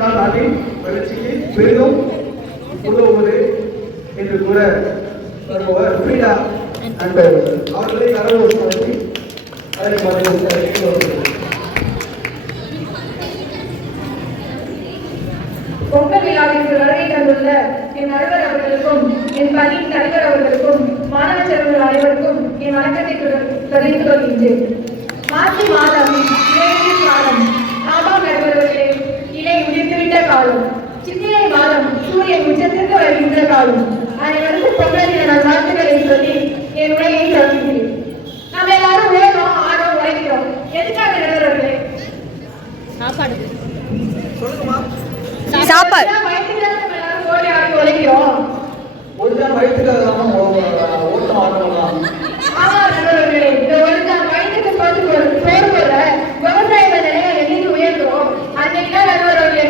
கற்பினால் நாட்டின் வளர்ச்சிக்கு பெரிதும் உதவுவது என்று கூற வருபவர் ஃப்ரீடா அண்ட் அவர்களை கரவூர் நடத்தி பொங்கல் விழாவிற்கு வருகை தந்துள்ள என் நடுவர் அவர்களுக்கும் என் பள்ளியின் தலைவர் அவர்களுக்கும் மாணவ செல்வங்கள் அனைவருக்கும் என் வணக்கத்தை தெரிவித்துக் கொள்கின்றேன். மாசி மாதம் இளைய காலம், ஆமாம் நடுவர்களே, இலை உதிர்ந்துவிட்ட காலம். சித்திரை மாதம் சூரியன் உச்சத்திற்கு வருகின்ற காலம். அனைவருக்கும் பொங்கல் தின வாழ்த்துக்களை சொல்லி என் உரையை தொடங்குகிறேன். நம்ம எல்லாரும் ஓடும் ஆடும் உழைக்கிறோம். எதுக்காக நடுவர்களே? சாப்பாடு சாப்பாடு உழைக்கிறோம்.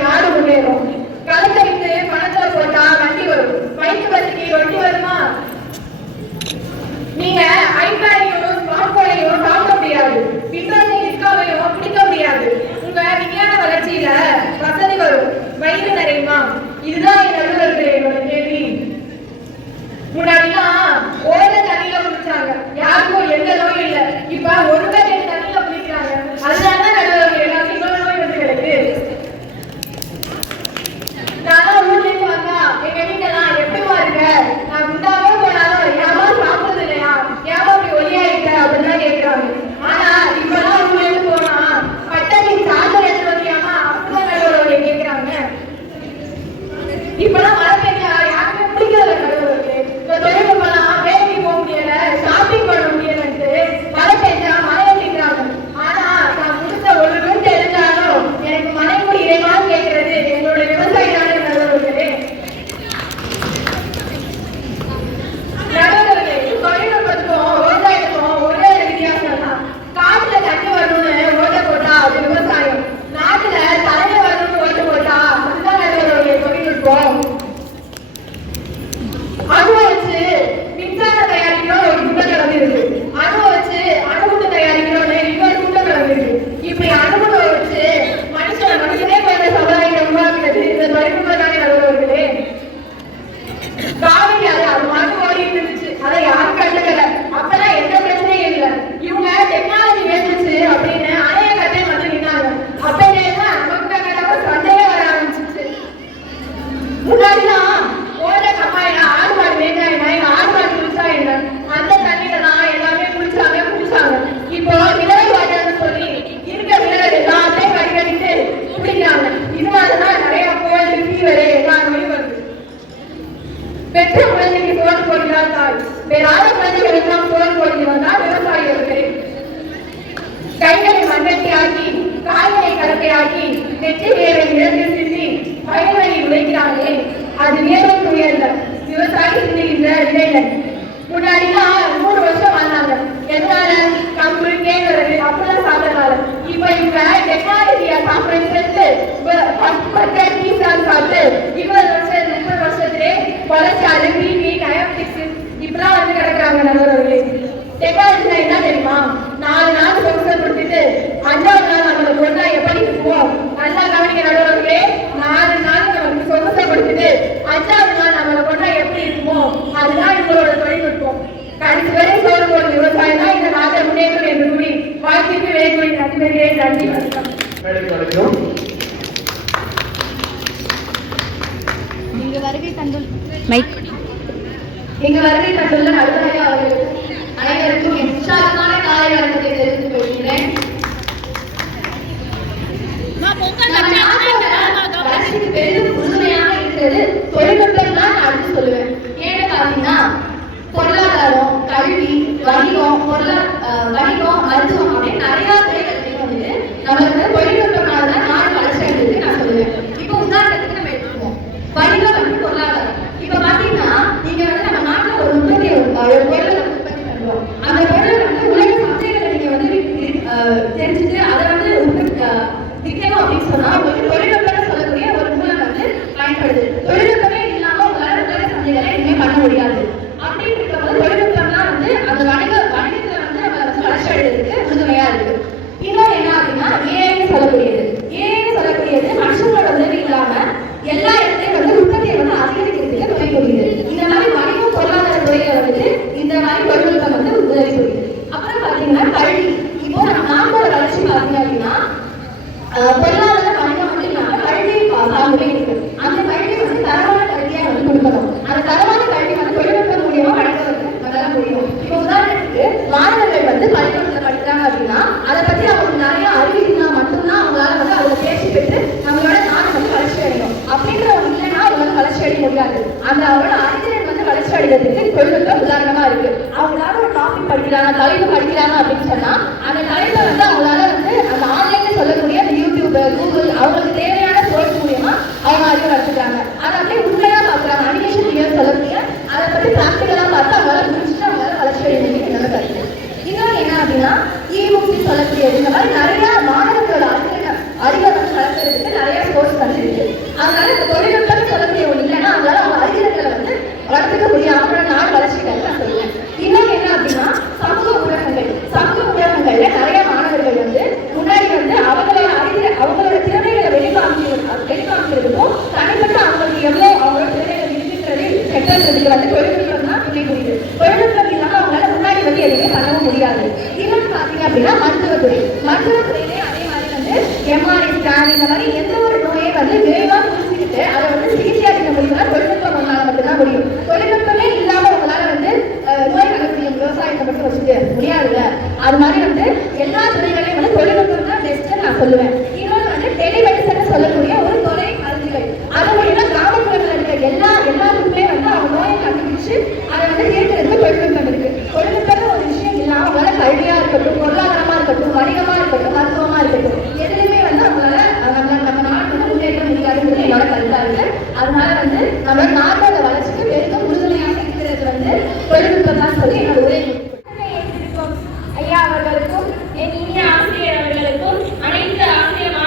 நாடு முன்னேறும். களத்தடித்து பணத்தை போட்டா வண்டி வரும். வயிற்று பசிக்கு வண்டி வருமா? நீங்க ஐபேடையும் ஸ்மார்ட் போனையும் சாப்பிட முடியாது. விண்டோஸையும் டிஸ்கவையும் பிடிக்க முடியாது. உங்க விஞ்ஞான வளர்ச்சியில வசதி வரும், வயிறு நிறையுமா? இதுதான் என் நடுவர்களோட கேள்வி. முன்னாடிலாம் ஓட தண்ணியில குளிச்சாங்க, யாருக்கும் எந்த நோயும் இல்லை. இப்ப ஒரு பேர் தண்ணியில குளிக்கிறாங்க. அதனாலதான் நடுவர்கள் எல்லாத்தையும் இன்னொரு நோய் வந்து கிடக்கு. நானும் ஊர்ல இருந்து வந்தா எங்க வீட்டெல்லாம் எப்படிமா இருக்க, நான் குண்டாவே போனாலும் ஏமா சாப்பிடுறது இல்லையா, ஏமா அப்படி ஒல்லியா இருக்க அப்படின்னு கேட்கிறாங்க. ஆனா இப்பெல்லாம் ஊர்ல இருந்து போனா பட்டணி சாதனை எடுத்து வந்தியாமா அப்படிதான் நடுவர்கள் கேட்கிறாங்க. இப்பெல்லாம் மழை பெய்யா யாருமே பிடிக்கிறது நடுவர்களே. இப்ப தொழில்நுட்பம்லாம் வேலைக்கு போக முடியல, ஷாப்பிங் பண்ண முடியலன்ட்டு மழை பெய்ஞ்சா மழையை திங்கிறாங்க. ஆனா நான் முடிச்ச ஒரு நூற்று இருந்தாலும் எனக்கு மனைவி இறைவான்னு கேட்கறது எங்களுடைய விவசாய நாடு நடுவர்களே. நடுவர்களே, தொழில்நுட்பத்துக்கும் விவசாயத்துக்கும் ஒரே வித்தியாசம் தான். காட்டுல தண்ணி வரணும்னு ஓட்ட போட்டா அது விவசாயம், நாட்டுல தலைமை வரணும்னு ஓட்ட போட்டா அதுதான் நடுவர்களுடைய தொழில்நுட்பம். அணுவை வச்சு மின்சாரம் தயாரிக்கிறோம் ஒரு குண்டை கலந்துருக்கு, அணுவை வச்சு அணுகுண்டு தயாரிக்கிறோம்னு இன்னொரு குண்டை கலந்துருக்கு. இப்படி அணுகுண்டை வச்சு மனுஷனே போன்ற சமுதாயத்தை உருவாக்குறது இந்த தொழில்நுட்பம் தானே நடுவர்களே. காவிரி அது மாதிரி ஓடிட்டு இருந்துச்சு, அதை யாரும் கண்டுக்கல. அப்பெல்லாம் எந்த பிரச்சனையும் இல்லை. இவங்க டெக்னாலஜி வேண்டுச்சு அப்படின்னு அணைய கட்டை வந்து நின்னாங்க. அப்பவே தான் நமக்கு கடவுள சண்டையே வர ஆரம்பிச்சிச்சு. முன்னாடிதான் ஓட கம்மாயில ஆடு மாடு வேண்டாம், ஆடு மாடு குளிச்சா என்ன, அந்த தண்ணியில தான் எல்லாமே குளிச்சாங்க குளிச்சாங்க. இப்போ விலகு வாட்டர்னு சொல்லி இருக்க விலகு எல்லாத்தையும் கடிக்கடிட்டு குடிக்கிறாங்க. இதனாலதான் நிறைய கோல்டு ஃபீவர் எல்லா நோயும் வருது. பெற்ற குழந்தைக்கு சோறு போடுகிறார் தாய், வேறாத குழந்தைகளுக்கெல்லாம் சோறு போடுகிறோம் தான் விவசாயிகள். கைகளை மண்ணட்டி ஆக்கி காய்களை கலக்கையாக்கி வெற்றி வேரை இழந்து சிந்தி பயிர்களில் உழைக்கிறாங்களே, அது வேறும் துயர்ல விவசாயி சிந்துகின்ற இடையில. முன்னாடிலாம் 3 வருஷம் வாழ்ந்தாங்க. எதனால? கம்பு கேழ்வரகு அப்படிலாம் சாப்பிடறாங்க. இப்ப டெக்னாலஜியா சாப்பிட்டு சாப்பிட்டு 20 வருஷம் 30 வருஷத்திலே கொலஸ்ட்ரால், பிபி, டயபெட்டிக்ஸ் இப்பெல்லாம் வந்து கிடக்குறாங்க நடுவர்களே. டெக்னாலஜினா என்ன தெரியுமா? 4 நாள் சொகுசை கொடுத்துட்டு 5ஆவது நாள் நம்மளை கொண்டா எப்படி இருக்குவோம்? நல்லா கவனிக்க நடுவர்களே. 4 நாள் நமக்கு சொகுசை கொடுத்துட்டு 5ஆவது நாள் நம்மளை கொண்டா எப்படி இருக்குமோ அதுதான் எங்களோட தொழில்நுட்பம். கடைசி வரை சோறு போடும் விவசாயம் தான் இந்த நாட்டை முன்னேற்றம் என்று கூறி வாழ்க்கைக்கு விளைக்கூடிய நன்றிகளே. நன்றி, வணக்கம். இங்கு வருகை தந்துள்ள நடுவரையா அவர்களுக்கு அனைவருக்கும் என் உற்சாகமான காலை வணக்கத்தை தெரிவித்துக் கொள்கிறேன். வளர்ச்சிக்கு பெரிதும் உறுதுணையாக இருக்கிறது தொழில்நுட்பம் தான் நான் அடுத்து சொல்லுவேன். ஏன்னு பாத்தீங்கன்னா பொருளாதாரம், கல்வி, வணிகம், மருத்துவம் அப்படின்னு நிறைய துறைகள் வந்து நம்மளுக்கு தொழில்நுட்பமாக தான் நாடு வளர்ச்சி அடைந்தது நான் சொல்லுவேன். இப்போ உதாரணத்துக்கு நம்ம எடுத்துக்குவோம் வணிகம் மற்றும் பொருளாதாரம். இப்ப பாத்தீங்கன்னா நீங்க வந்து நம்ம நாட்டுல ஒரு உற்பத்தி ஒரு பொருளை உற்பத்தி பண்ணுவோம். அந்த பொருளை வந்து உலக சந்தைகளை நீங்க வந்து தெரிஞ்சுட்டு அதை வந்து விற்கணும் அப்படின்னு சொன்னா உங்களுக்கு தொழில்நுட்பம் சொல்லக்கூடிய ஒரு மூலம் வந்து பயன்படுது. தொழில்நுட்பமே இல்லாம உங்களால உலக சந்தைகளை இனிமே பண்ண முடியாது. அப்படின்னு இருக்கும்போது தொழில்நுட்பம்லாம் வந்து அந்த வணிகத்துல வந்து நம்ம வந்து வளர்ச்சி அடைறதுக்கு உறுதுணையா இருக்கு. இன்னொரு என்ன அப்படின்னா ஏஐன்னு பொருளாதார வணிகம் மட்டும் இல்லாம கல்வி சார்ந்தே இருக்கு. அந்த கல்வி வந்து தரமான கல்வியா வந்து கொடுக்கணும். அந்த தரமான கல்வி வந்து தொழில்நுட்பம் மூலியமா வழங்குறது அதெல்லாம் முடியும். இப்போ உதாரணத்துக்கு மாணவர்கள் வந்து பள்ளிக்கூடத்துல படிக்கிறாங்க அப்படின்னா அதை பத்தி அவங்களுக்கு நிறைய அறிவு இருந்தா மட்டும்தான் அவங்களால வந்து அவங்க தேர்ச்சி பெற்று நம்மளோட நாடு வந்து வளர்ச்சி அடையும். அப்படின்ற ஒன்று இல்லைன்னா அவங்க வந்து வளர்ச்சி அடைய முடியாது. அந்த அவங்களோட அறிஞர் வந்து வளர்ச்சி அடைகிறதுக்கு தொழில்நுட்பம் உதாரணமா இருக்கு. அவங்களால ஒரு டாபிக் படிக்கிறாங்க, தலைப்பு படிக்கிறாங்க அப்படின்னு சொன்னா அந்த தலைப்பை வந்து அவங்களால வந்து அந்த ஆன்லைன்ல சொல்லக்கூடிய அந்த யூடியூப், கூகுள் அவங்களுக்கு தேவையான சோர்ஸ் மூலியமா அவங்க அறிவு வளர்த்துக்கிறாங்க. அதை அப்படியே உண்மையா பாக்குறாங்க. அனிமேஷன் வீடியோ சொல்லக்கூடிய அதை பத்தி பிராக்டிகலா பார்த்து அவங்களால முடிச்சுட்டு அவங்களால வளர்ச்சி அடைய முடியும். என்னோட கருத்து. இன்னொன்று என்ன அப்படின்னா இ-புக்ஸ் சொல்லக்கூடியது இந்த மாதிரி நிறைய மாணவர்களோட அறிவை வந்து வளர்க்கறதுக்கு நிறைய சோர்ஸ் வந்து இருக்கு. அதனால இந்த தொழில்நுட்பம் சொல்லக்கூடிய ஒன்று இல்லைன்னா அவங்களால அவங்க அறிஞர்களை வந்து வளர்த்துக்க முடியும். அவங்களோட நாடு வளர்ச்சிக்காக நான் சொல்லுவேன். இன்னொன்று என்ன அப்படின்னா சமூக ஊடகங்கள்ல நிறைய மாணவர்கள் வந்து முன்னாடி வந்து அவங்களோட திறமைகளை வெளிக்காமிக்கிறதுக்கும் தனிப்பட்ட அவங்களுக்கு எவ்வளவு அவங்களோட திறமைகள் இருக்குன்றது சென்றதுக்கு வந்து தொழில்நுட்பம் தான் துணை புரியுது. தொழில்நுட்பம் இல்லாம அவங்களால முன்னாடி வந்து எதுவுமே பண்ணவும் முடியாது. இன்னொன்று பாத்தீங்க அப்படின்னா மருத்துவத்துறையிலே அதே மாதிரி வந்து எம்ஆர்ஐ ஸ்கேன் இந்த மாதிரி எந்த ஒரு நோயை வந்து விரைவா புரிஞ்சுக்கிட்டு அதை வந்து சிகிச்சை அளிக்க முடியும்னா தொழில்நுட்பம் அவங்களால மட்டும்தான் முடியும். தொழில்நுட்பமே இல்லாம அவங்களால வந்து நோய் கண்டுபிடிக்கும் விவசாயத்தை மட்டும் வச்சுட்டு முடியாதுல்ல. அது மாதிரி வந்து எல்லா துறைகளையும் வந்து தொழில்நுட்பம் தான் பெஸ்ட்னு நான் சொல்லுவேன். இன்னொன்று வந்து டெலிமெடிசன் சொல்லக்கூடிய ஒரு தொலை மருந்துகள் அது மூலியமா கிராமப்புறத்தில் இருக்க எல்லாருக்குமே வந்து அவங்க நோயை கண்டுபிடிச்சு அதை வந்து தீர்க்கிறதுக்கு தொழில்நுட்பம் இருக்கு. தொழில்நுட்பம் ஒரு விஷயம் இல்லாம அவங்களால கல்வியா இருக்கட்டும், பொருளாதாரமா இருக்கட்டும், வணிகமா இருக்கட்டும், மருத்துவமா இருக்கட்டும் எதுலையுமே வந்து அவங்களால நம்ம நாடு வந்து முன்னேற்ற முடியாதுங்கிறது என்னோட கருத்தா இருக்கு. அதனால வந்து நம்ம நாட்டோட வளர்ச்சிக்கு பெரிதும் உறுதுணையாக இருக்கிறது வந்து தொழில்நுட்பம் தான் சொல்லி என்னோட உரை ஐயா அவர்களுக்கும் என் இனிய ஆசிரியர் அவர்களுக்கும் அனைத்து ஆசிரியர்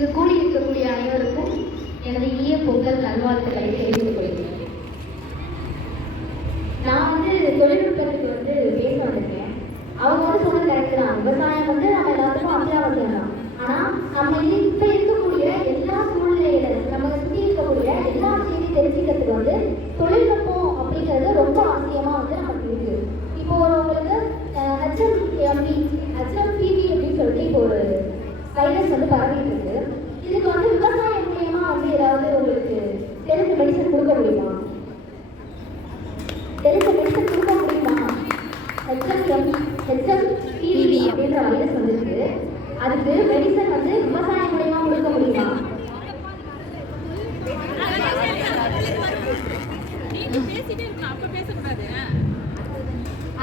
இங்கு கூடியிருக்கக்கூடிய அனைவருக்கும் எனது இனிய பொங்கல் நல்வாழ்த்துக்களை தெரிவித்துக் கொள்கிறேன். நான் தொழில்நுட்பத்துக்கு பேச வந்திருக்கேன். அவங்க சொன்னது கரெக்ட் தான். விவசாயம் நம்ம எல்லாத்துக்கும் அத்தியாவசியம் தான். ஆனால் நம்ம இப்போ இருக்கக்கூடிய எல்லா சூழ்நிலையில நம்ம சுற்றி இருக்கக்கூடிய எல்லா விஷயத்தையும் தெரிஞ்சுக்கிறதுக்கு தொழில்நுட்பம் அப்படிங்கிறது ரொம்ப அவசியமாக நமக்கு இருக்கு. இப்போ உங்களுக்கு HMPV அப்படின்னு சொல்லிட்டு இப்போ ஒரு வைரஸ் பரவிட்டு இருக்கு. இதுக்கு விவசாயம் மூலியமா ஏதாவது உங்களுக்கு தெரிஞ்ச மெடிசன் கொடுக்க முடியுமா? தெரிஞ்ச மெடிசன் கொடுக்க முடியுமா? HMPV அப்படின்ற வைரஸ் வந்துருக்கு. அதுக்கு மெடிசன் விவசாயம் மூலியமா கொடுக்க முடியுமா?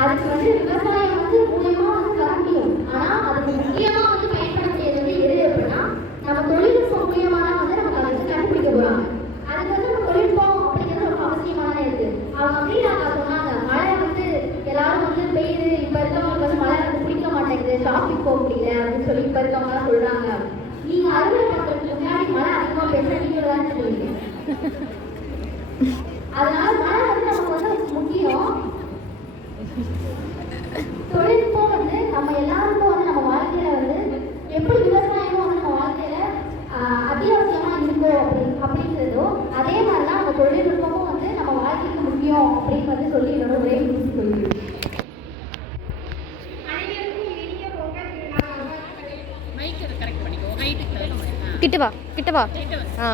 அதுக்கு விவசாயம் மூலியமா தர முடியும். ஆனா அதுக்கு முக்கியமா பயன்படக்கூடியது எது அப்படின்னா நம்ம தொழில்நுட்பம் மூலியமா நமக்கு அதை கண்டுபிடிக்க போறாங்க. அதுக்கு நம்ம தொழில்நுட்பம் அப்படிங்கிறது ரொம்ப அவசியமான இருக்கு. அவங்க அப்படின்னாங்க சொன்னாங்க, மழை எல்லாரும் பெய்யுது, இப்ப இருக்கவங்களுக்கு மழை பிடிக்க மாட்டேங்குது, ஷாப்பிங் போக முடியல அப்படின்னு சொல்லி இப்ப இருக்கவங்க எல்லாம் சொல்றாங்க. நீங்க அறுவடை பண்றதுக்கு முன்னாடி மழை அதிகமா பேச நீங்க தான் சொல்லுவீங்க. அதனால மழை நமக்கு முக்கியம். தொழில்நுட்பம் நம்ம எல்லாருக்கும் நம்ம வாழ்க்கையில எப்படி விவசாயமும் நம்ம வாழ்க்கையில அத்தியாவசியமா இருக்கும் அப்படிங்கிறதோ அதே மாதிரிதான் நம்ம தொழில்நுட்பமும் நம்ம வாழ்க்கைக்கு முக்கியம் அப்படின்னு சொல்லி என்னோட உரையை முடிச்சு சொல்லிடுறேன். கிட்ட வா ஆ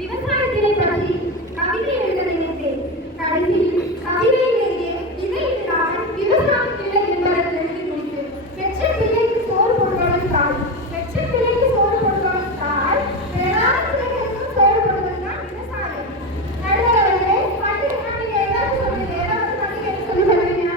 விவசாயத்தினை பற்றி கவிதை எழுத நினைத்தேன். கடைசியில் கவிதை எழுதிய இதையினால் விவசாயம் இல்லை என்பதற்கு எழுதி முடித்தேன். பெற்ற பிள்ளைக்கு சோறு போடுவதும் தாய், பெற்ற பிள்ளைக்கு சோறு போடுவதும் தாய், பெறாத பிள்ளைகளுக்கும் சோறு போடுவதுதான் விவசாயம். நடுவர்களே, பண்டிகை நீங்க ஏதாவது சொல்லுங்க. ஏதாவது பண்டிகை சொல்லி சொல்லுங்க.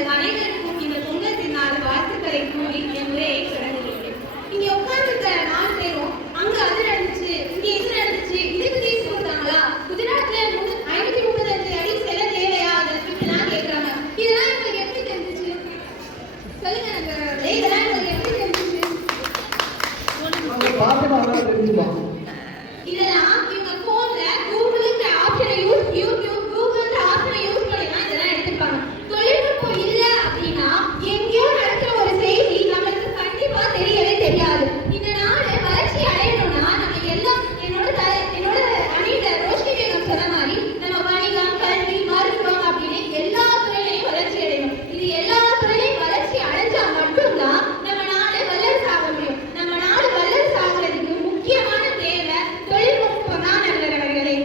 உங்கள் அனைவருக்கும் இந்த பொங்கல் திருநாள் வாழ்த்துக்களை கூறி என் உரையை தொடங்குகிறேன். இங்க உட்கார்ந்துருக்க 4 பேரும் அங்க அது நடந்துச்சு, இங்க இது நடந்துச்சு, இதுக்கு தீர்ப்பு கொடுத்தாங்களா, குஜராத்ல 535 அடி செல்ல தேவையா, அதை இப்படிலாம் கேட்கறாங்க. இதெல்லாம் உங்களுக்கு எப்படி தெரிஞ்சிச்சு? சொல்லுங்க நண்பர்களே, இதெல்லாம் உங்களுக்கு எப்படி தெரிஞ்சிச்சு? இதெல்லாம் இவங்க போன்ல கூகுள்ன்ற ஆப்ஷனை கூகுள்ன்ற ஆப்ஷனை யூஸ் பண்ணி தான் இதெல்லாம் எடுத்துப்பாங்க. தொழில்நுட்பம் இல்ல அப்படின்னா எங்கேயோ நடக்கிற ஒரு செய்தி நம்மளுக்கு கண்டிப்பா தெரியவே தெரியாது. இந்த நாடு வளர்ச்சி அடையணும்னா நம்ம எல்லாம் என்னோட அணியில ரோஷினி பேகம் சொன்ன மாதிரி நம்ம வணிகம், கல்வி, மருத்துவம் அப்படின்னு எல்லா துறையிலையும் வளர்ச்சி அடையணும். இது எல்லா துறையிலையும் வளர்ச்சி அடைஞ்சா மட்டும்தான் நம்ம நாடு வல்லரசாக முடியும். நம்ம நாடு வல்லரசாகிறதுக்கு முக்கியமான தேவை தொழில்நுட்பம் தான் நண்பர்களே.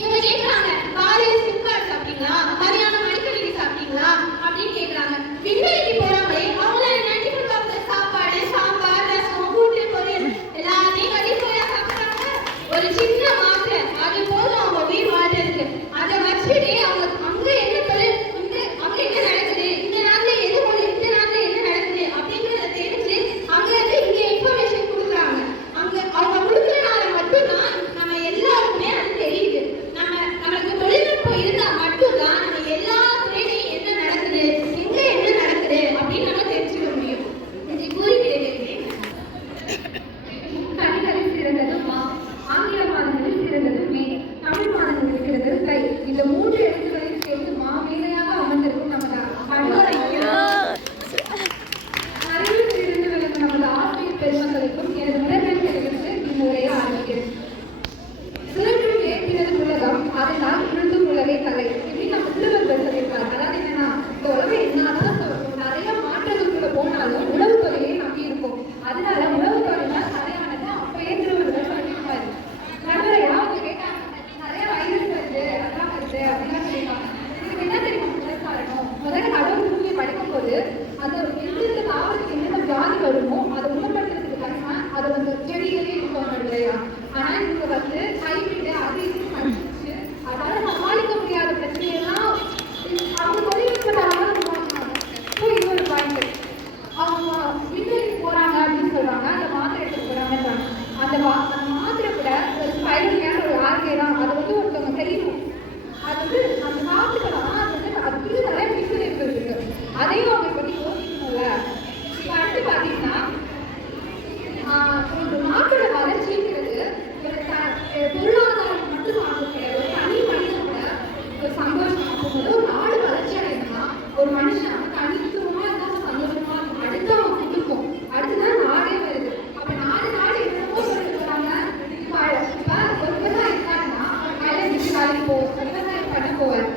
இவங்க கேட்கறாங்க, காலையில் சிப்காட் சாப்பிட்டீங்களா, மதியானம் மடிக்கணினி சாப்பிட்டீங்களா அப்படின்னு கேட்கறாங்க. விண்வெளிக்கு போறவங்களே அவங்கள டிஃபன் பாக்ஸ்ல சாப்பாடு, சாம்பார், ரசம், கூட்டு, பொரியல் எல்லாத்தையும் கடிப்பையா சாப்பிடுறாங்க. ஒரு சின்ன மாத்திரை அது போதும் அவங்க உயிர் வாழ்றதுக்கு. அதை வச்சுட்டு அவங்க அங்க என்ன தொழில் வந்து அங்க என்ன நடக்குது, இந்த நாட்டுல எது போல, இந்த நாட்டுல என்ன நடக்குது அப்படிங்கறத தெரிஞ்சு அங்க இருந்து இங்க இன்ஃபர்மேஷன் கொடுக்குறாங்க. அங்க அவங்க கொடுக்கறனால மட்டும்தான் நம்ம எல்லாருக்குமே அது தெரியுது. நமக்கு தொழில்நுட்பம் இருந்தா மட்டும்தான் நம்ம எல்லா துறையிலையும் என்ன நடக்குது, எங்க என்ன நடக்குது அப்படின்னு நம்ம தெரிஞ்சுக்க முடியும். இதை கூறிக்கிறேன். கணிகளில் சிறந்தது மா, ஆங்கில மாதங்களில் சிறந்தது மே, தமிழ் மாதங்களில் சிறந்தது தை. இந்த 3 எழுத்துக்களையும் சேர்த்து மா மேலையாக அமர்ந்திருக்கும் நமது அறிவில் சிறந்து விளங்கும் நமது ஆசிரியர் பெருமக்களுக்கும் எனது முதல்வர் தெரிவித்து இந்த உரையை ஆரம்பிக்கிறேன். சுழற்றும் ஏற்கிறது உலகம், அதனால் உழுதும் உலகை தலை. இப்படி நம்ம திருவள்ளுவர் சொல்லியிருக்காரு. அதாவது என்னன்னா, இந்த உலகம் என்னதான் நிறைய மாற்றங்களுக்குள்ள போனாலும் உணவு தொகையை நம்பி இருக்கும். அதனால உணவு தொகை தான் தலையானது. அப்பயே திருவள்ளுவர் சொல்லியிருப்பாரு. நண்பரையா அவங்க கேட்டாங்க, நிறைய வைரஸ் வருது, அதெல்லாம் வருது அப்படிலாம் சொல்லியிருக்காங்க. இதுக்கு என்ன தெரியுமா முதல் காரணம்? முதல்ல கடவுள் பூமியை படிக்கும்போது அது எந்தெந்த தாவரத்துக்கு எந்தெந்த வியாதி வருமோ அதை குணப்படுத்துறதுக்கு தனிமா அதை வந்து செடிகளே இருப்பாங்க இல்லையா. ஆனா இவங்க வந்து ஹைபிரிட் அது இதுன்னு கண்டுபிடிச்சு அதால சமாளிக்க முடியாத பிரச்சனையெல்லாம் அவங்க தொழில்நுட்பத்தால சமாளிச்சாங்க. ஸோ இது ஒரு பாயிண்ட். அவங்க வீட்டுக்கு போறாங்க அப்படின்னு சொல்றாங்க, அந்த மாத்திரை எடுத்துட்டு போறாங்கன்றாங்க. அந்த மாத்திரை கூட ஒரு ஸ்பைரலியான ஒரு ஆர்கே தான். அது வந்து ஒருத்தவங்க செய்யணும். அது வந்து அந்த சாப்பிட்டுக்கலாம். அது வந்து அதுக்கு நிறைய மிஸ்யூஸ் இருக்கு. அதையும் அவங்க பற்றி யோசிக்கணும்ல. இப்போ அடுத்து பார்த்தீங்கன்னா ஒரு நாட்டோட வளர்ச்சிங்கிறது ஒரு பொருளாதாரம் மட்டும் சார்ந்து ஒரு தனி மனிதனோட ஒரு சந்தோஷம். அப்போது ஒரு நாடு வளர்ச்சி அடையணும்னா ஒரு மனுஷன் தனித்துவமா இருந்தால் சந்தோஷமா இருக்கும். அடுத்து அவன் கொடுக்கும், அடுத்துதான் நாடே வருது. அப்ப நாடு என்னமோ சொல்லிட்டு போறாங்க. இப்ப ஒரு விவசாயம் இருக்காருன்னா வேலைக்கு போவோம், விவசாயம் பண்ண போவார்.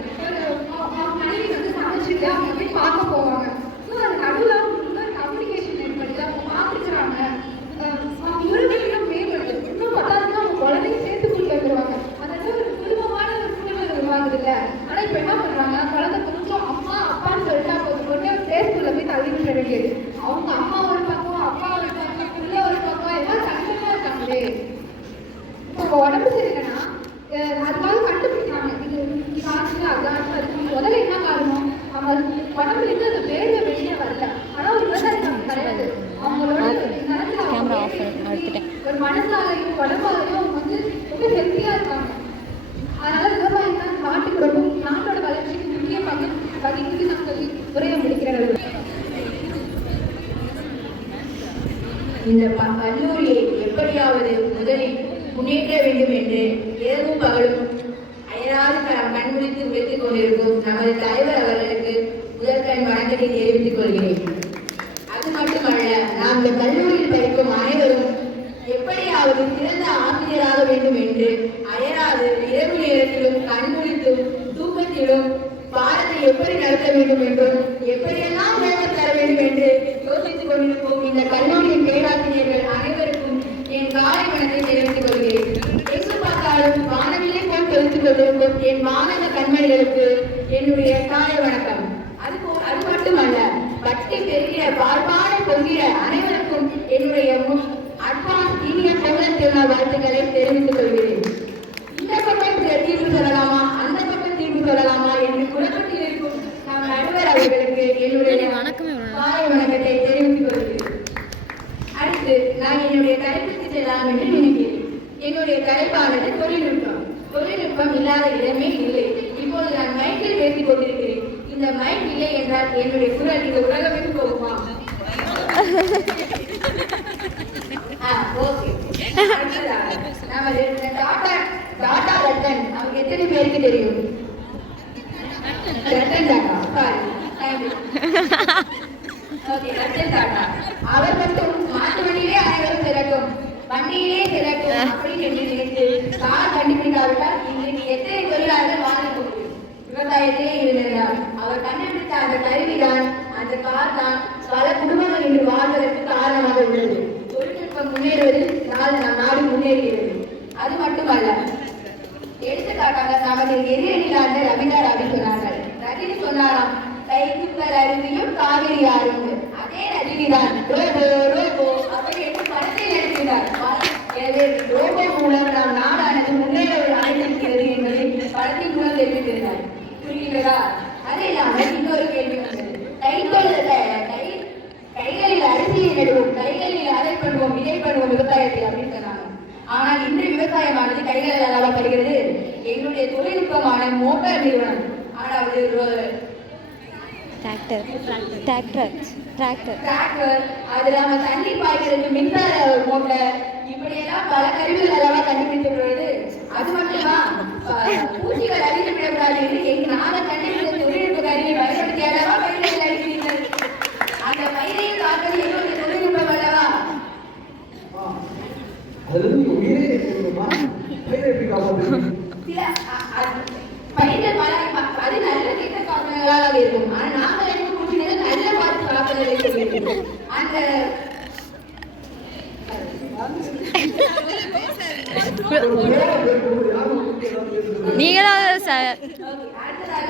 மனைவி வந்து சமைச்சிட்டு அவங்க போய் பார்க்க போவாங்க. ஸோ அது நடுவில் கம்யூனிகேஷன் ஏற்படுது. அவங்க பார்த்துக்கிறாங்க. அவங்க உறவுகளும் மேம்படுது. இன்னும் பத்தாதுன்னா அவங்க குழந்தையும் சேர்த்து கூட்டு வந்துருவாங்க. அதனால ஒரு குடும்பமான ஒரு சூழ்நிலை உருவாகுது இல்லை. ஆனால் இப்போ என்ன பண்ணுறாங்க, குழந்தை கொஞ்சம் அம்மா அப்பான்னு சொல்லிட்டா போதும், கொண்டு சேர்த்துக்குள்ள போய் தள்ளி விட வேண்டியது. அவங்க அம்மா ஒரு பக்கம், அப்பா ஒரு பக்கம், பிள்ளை ஒரு பக்கம், எல்லாம் தனித்தனியாக இருக்காங்களே. இப்போ உடம்பு சரியில்லைன்னா அதுக்காக கண்டுபிடிக்கிறாங்க. இது ஆச்சு அதாச்சு. அதுக்கு முதல்ல என்ன காரணம், அவங்க உடம்புலேருந்து அந்த வேர்வை வெளியே வரல. ஆனால் ஒரு விவசாயம் கிடையாது. அவங்களோட ஒரு மனசாலையும் உடம்பாலையும் அவங்க வந்து ரொம்ப ஹெல்த்தியா இருக்காங்க. அதனால விவசாயம் தான் நாட்டுக்கு ரொம்ப நாட்டோட வளர்ச்சிக்கு முக்கிய பங்கு வகிக்குது. நான் சொல்லி உரையை முடிக்கிறேன். இந்த கல்லூரியை எப்படியாவது முதலில் முன்னேற்ற வேண்டும் என்று இரவும் பகலும் அயராது கண்முடித்து உழைத்துக் கொண்டிருக்கும் நமது தலைவர் அவர்களுக்கு முதற்கண் வணக்கத்தை தெரிவித்துக் கொள்கிறேன். அது மட்டுமல்ல, நாம் இந்த கல்லூரியில் படிக்கும் அனைவரும் எப்படியாவது சிறந்த ஆசிரியராக வேண்டும் என்று அயராது இரவு நேரத்திலும் கண்முடித்தும் தூக்கத்திலும் பாடத்தை எப்படி நடத்த வேண்டும் என்றும் எப்படியெல்லாம் விளக்கம் தர வேண்டும் என்று யோசித்துக் கொண்டிருக்கும் இந்த கல்லூரியின் பேராசிரியர்கள் அனைவருக்கும் என் காலை வணக்கத்தை தெரிவித்துக் கொள்கிறேன். பேசு பார்த்தாலும் வானவில்லை போல் தெரிவித்துக் கொண்டிருக்கும் என் மாணவ கண்மணிகளுக்கு என்னுடைய காலை வணக்கம். அது மட்டுமல்ல, பக்தி பெருகிற பார்ப்பான பொங்கிற அனைவருக்கும் என்னுடைய அட்வான்ஸ் இனிய பொங்கல் திருநாள் வாழ்த்துக்களை தெரிவித்துக் கொள்கிறேன். இந்த பக்கம் தீர்வு சொல்லலாமா, அந்த பக்கம் தீர்வு சொல்லலாமா என்று குழப்பத்தில் இருக்கும் நம் நடுவர் அவர்களுக்கு என்னுடைய மாலை வணக்கத்தை தெரிவித்துக் கொள்கிறேன். அடுத்து நான் என்னுடைய தலைப்புக்கு செல்லலாம் என்று நினைக்கிறேன். என்னுடைய தலைப்பானது தொழில்நுட்பம். தொழில்நுட்பம் இல்லாத இடமே இல்லை. இப்போது நான் மைக்கில் பேசிக் கொண்டிருக்கிறேன். இந்த மைக் இல்லை என்றால் என்னுடைய குரல் இந்த உலகமே போகுமா? ஓகே. நமது டாடா ரத்தன் அவங்க எத்தனை பேருக்கு தெரியும்? ரத்தன் டாடா ரத்தன் டாடா அவர் மட்டும் மாட்டு வண்டியிலே அனைவரும் செல்லட்டும், வண்டியிலே செல்லட்டும் அப்படின்னு என்று நினைத்து கார் கண்டுபிடிக்காவிட்டால் இன்றைக்கு எத்தனை தொழிலாளர்கள் வாழ்ந்து முடியும்? விவசாயத்திலே இருந்தார். அவர் கண்டுபிடித்த அந்த கருவிதான், அந்த கார் தான் பல குடும்பங்கள் இன்று வாழ்வதற்கு காரணமாக உள்ளது. தொழில்நுட்பம் முன்னேறுவது நாடு முன்னேறுகிறது. அது மட்டுமல்ல, எடுத்துக்காட்டாக நமது எதிரணியிலான ரவீந்திர சொன்னார்கள். ரஜினி சொன்னாராம், கைக்குப்பர் அருவியும் காவிரி ஆறும். அதே ரஜினி தான் ரோபோ ரோபோ அப்படி என்று படத்தை எடுக்கிறார். எனவே ரோபோ மூலம் நாம் நாடானது முன்னேற அழைத்திருக்கிறது என்பதை படத்தின் மூலம் தெரிவித்திருந்தார். புரிகிறதா? அது இல்லாமல் இன்னொரு கேள்வி வந்தது. கைகளில் அரிசியை நடுவோம், கைகளில் அதை பண்ணுவோம், இதை பண்ணுவோம் விவசாயத்தை அப்படின்னு சொன்னாங்க. ஆனால் இன்று விவசாயமானது கைகளில் அளவப்படுகிறது. எங்களுடைய தொழில்நுட்பமான மோட்டார் நிறுவனம், அதாவது டிராக்டர், அது நம்ம தண்ணி பாய்க்கிறதுக்கு மின்சார மோட்டார், இப்படியெல்லாம் பல கருவிகள் அளவா கண்டுபிடித்துள்ளது. அது மட்டுமா, பூச்சிகள் அழிந்து விடக்கூடாது என்று நாங்கள் கண்டுபிடித்த தொழில்நுட்ப கருவியை பயன்படுத்தி அளவா பயிர்கள் அழிக்கிறீர்கள். அந்த பயிரையும் காப்பது எங்களுடைய தொழில்நுட்பம் அல்லவா? பயிர்கள் அது நல்ல கெட்ட காரணங்களாக இருக்கும். ஆனால் நாங்கள் என்ன பூச்சிகள் நல்ல பார்த்து காப்பதை அந்த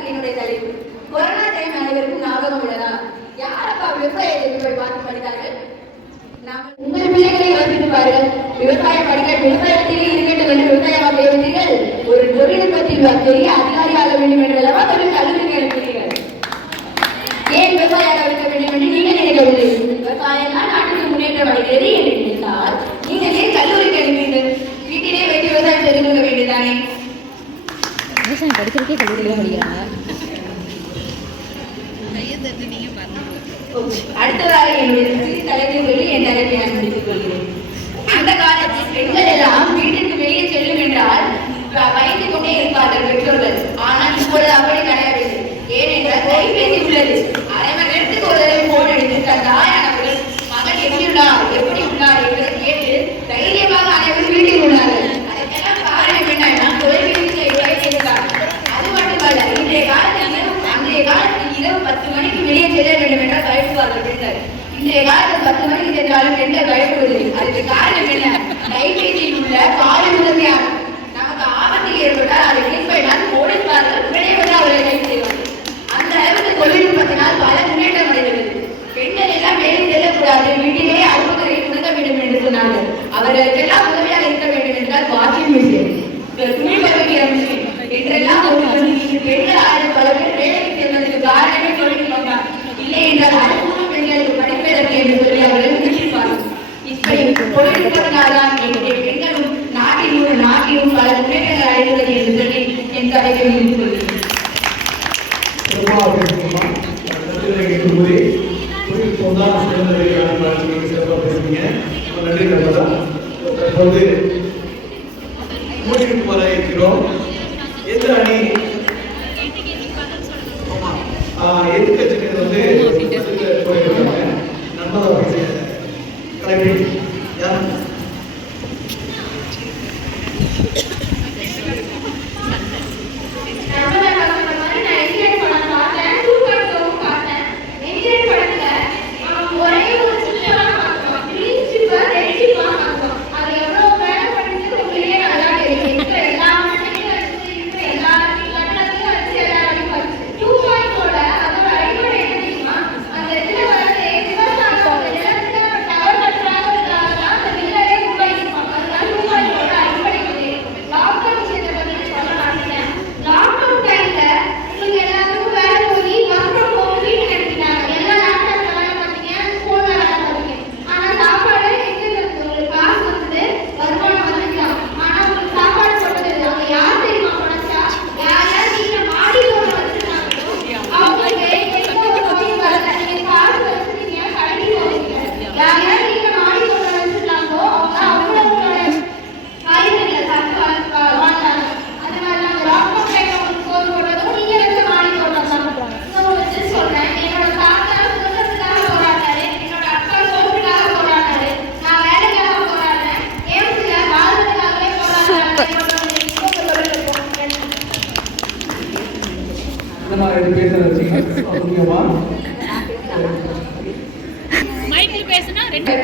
என்னுடைய தலைப்பு கொரோனா டைம் அனைவருக்கும் ஞாபகம் உள்ளதா? யாரப்பா விவசாயத்தை போய் பார்த்து படித்தார்கள்? உங்கள் பிள்ளைகளை யோசித்து பாருங்கள். விவசாயம் படிக்க விவசாயத்திலே இருக்கட்டும் என்று விவசாயமாக யோசித்தீர்கள். ஒரு தொழில்நுட்பத்தில் பெரிய அதிகாரியாக வேண்டும் என்றல்லவா தொழில் கல்லூரிக்கு அனுப்புகிறீர்கள். ஏன் விவசாயியாக இருக்க வேண்டும் என்று நீங்கள் நினைக்கவில்லை. விவசாயம் தான் நாட்டுக்கு முன்னேற்றம் அடைகிறது என்று நினைத்தால் நீங்கள் ஏன் கல்லூரிக்கு அனுப்புகிறீர்கள்? வீட்டிலே வைத்து விவசாயம் தெரிந்து கொள்ள வேண்டியதானே? விவசாயம் படிக்கிறதுக்கே கல்லூரியில படிக்கிறாங்க. அடுத்ததாக என்னுடைய சிறு தலைவர் சொல்லி என் தலைப்பை நான் முடித்துக் கொள்கிறேன். அந்த காலத்தில் பெண்கள் எல்லாம் வீட்டுக்கு வெளியே செல்லும் என்றால் பயந்து கொண்டே இருப்பார்கள் பெற்றோர்கள். ஆனால் இப்பொழுது அப்படி கிடையாது. ஏனென்றால் கைபேசி உள்ளது. அரை மணி நேரத்துக்கு ஒரு தடவை போன் எடுத்து தன் தாயானவர்கள் மகன் எப்படி உள்ளார் எப்படி உள்ளார் என்பதை கேட்டு தைரியமாக அனைவரும் வீட்டில் உள்ளார்கள். அதற்கெல்லாம் காரணம் என்னன்னா தொலைபேசியை வைத்திருந்தார். அது மட்டுமல்ல, இன்றைய காலத்தில் அன்றைய காலத்தில் இரவு 10 மணிக்கு வெளியே செல்ல வேண்டும் என்றால் பயப்படுவார்கள் பெண்கள். இன்றைய காலத்தில் 10 மணிக்கு சென்றாலும் பெண்கள் பயப்படுவதில்லை. அதுக்கு காரணம் என்ன? கைபேசியில் உள்ள கால உதவியார். நமக்கு ஆபத்து ஏற்பட்டால் அதை கிளிக் போலீஸ்காரர்கள் விரைவாக அவர்களை கைது செய்வார்கள். அந்த அளவுக்கு தொழில்நுட்பத்தினால் பல முன்னேற்றம் அடைகிறது. பெண்கள் எல்லாம் வேலை செல்லக்கூடாது, வீட்டிலேயே அலுவலகத்தை கொடுக்க வேண்டும் என்று சொன்னார்கள். அவர்களுக்கெல்லாம் உதவியாக இருக்க வேண்டும் என்றால் வாஷிங் மிஷின், துணி பருகிற மிஷின் என்றெல்லாம் பெண்கள் பல பேர் வேலைக்கு செல்வதற்கு காரணமே தொழில்நுட்பம் தான். இல்லை என்றால் அடுத்த பெண்களுக்கு படிப்பதற்கு என்று சொல்லி அவர்கள் முடிச்சிருப்பார்கள். இப்படி தொழில்நுட்பத்தினால்தான் என்னுடைய பெண்களும் நாட்டிலும் பல முன்னேற்றங்கள் அடைகிறது என்று சொல்லி என் தலைப்பை முடித்துக் கொள்கிறேன். எதிர்கட்சிகள் வந்து இந்த மாதிரி பேச வச்சுங்க முக்கியமா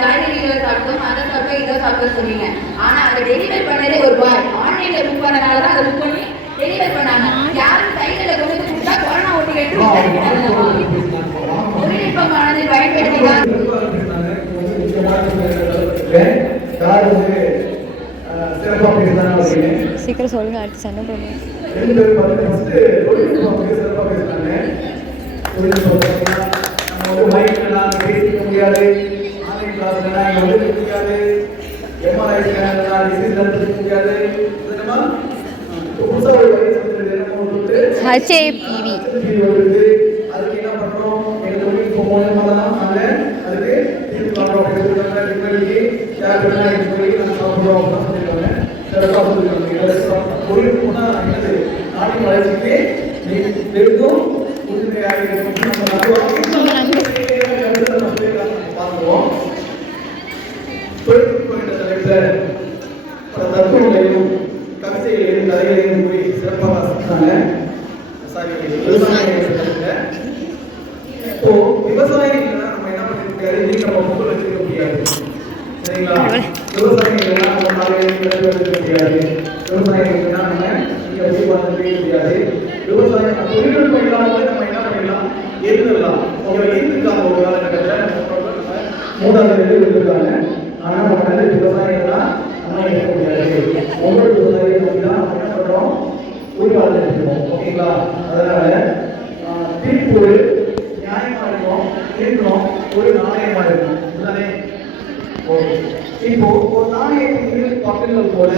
காய்கறிகளை சாப்பிட்டோம், அதை சாப்பிட்டோம், இதை சாப்பிட்டோம் சொன்னீங்க. ஆனா அதை டெலிவரி பண்ணதே ஒரு பாய். ஆன்லைன்ல புக் பண்ணனால தான் அதை புக் பண்ணி டெலிவரி பண்ணாங்க. யாரும் கைகளை கொண்டு வந்து கொடுத்தா கொரோனா ஒட்டி தொழில்நுட்பமானது பயன்படுத்திதான் யார் வந்து சிறப்பாக பேசுறாங்க அப்படின்னு சீக்கிரம் சொல்லுங்க, அடுத்து சண்டை போடுங்க. ரெண்டு பேரும் பார்த்தீங்கன்னா ஃபர்ஸ்ட் தொழில்நுட்பம் வந்து சிறப்பாக பேசுறாங்க. தொழில்நுட்பம் பார்த்தீங்கன்னா நம்ம வந்து மைக்லாம் பேசிக்க முடியாது, ஆன்லைன் கிளாஸ்லாம் இங்கே வந்து முடியாது, எம்ஆர்ஐ ஸ்கேன்லாம் டிசீஸ் நடத்திக்க முடியாது. நம்ம புதுசாக ஒரு வைரஸ் வந்து என்ன சொல்லிட்டு HAPV வருது. அதுக்கு என்ன பண்ணுறோம்? எங்கள் தொழில்நுட்பம் மூலமாக தான் நாங்கள் அதுக்கு தீர்வு காண்றோம் அப்படின்னு சொல்லிட்டாங்க. நிம்மதிக்கு ஷேர் பண்ணலாம் என்று சொல்லி நாங்கள் சாப்பிட்றோம் அப்படின்னு சொல்லியிருக்காங்க. சிறப்பாக சொல்லியிருக்காங்க. தொழில்நுட்பம் தான் என்னது நாட்டின் வளர்ச்சிக்கு பெரிதும் உறுதுணையாக இருக்கும். பார்த்துருவோம். தொழில்நுட்பம் என்ற தலைப்பில் பல தத்துவங்களையும் கவிதைகளையும் கதைகளையும் கூறி சிறப்பாக சொன்னாங்க. இப்போ விவசாயம் இல்லைன்னா நம்ம என்ன பண்ண முடியாது, நீங்க நம்ம பொருள் வச்சுக்க முடியாது. சரிங்களா? விவசாயம் இல்லைன்னா நம்ம காலையில் வச்சுக்க முடியாது. விவசாயம் இல்லைன்னா நம்ம இங்க வச்சு வாழ்ந்துக்க முடியாது. விவசாயம் தொழில்நுட்பம் இல்லாமல் நம்ம என்ன பண்ணிடலாம், இருந்துடலாம். உங்களை இருந்துருக்காங்க ஒரு காலகட்டத்தில் மூன்றாவது இருந்திருக்காங்க. ஆனா நம்ம வந்து விவசாயம் தான் நம்ம இருக்க முடியாது. ஒவ்வொரு விவசாயம் தான் நம்ம என்ன பண்றோம், உருவாக்கிருக்கோம். ஓகேங்களா? அதனால தீர்ப்பு நியாயமா இருக்கும், இருக்கணும், ஒரு நாணயமா இருக்கும். அதுதானே? ஓகே. இப்போ ஒரு நாணயத்தின் பக்கங்கள் போல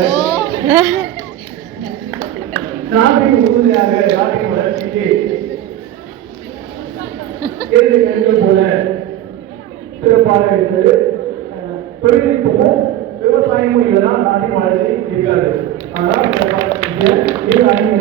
நாட்டின் உறுதியாக நாட்டின் வளர்ச்சிக்கு இரண்டு கண்கள் போல சிறப்பாக இருந்தது. தொழில்நுட்பமும் விவசாயமும் இல்லைன்னா நாட்டின் வளர்ச்சி இருக்காது. ஆனால் இரு அணியும்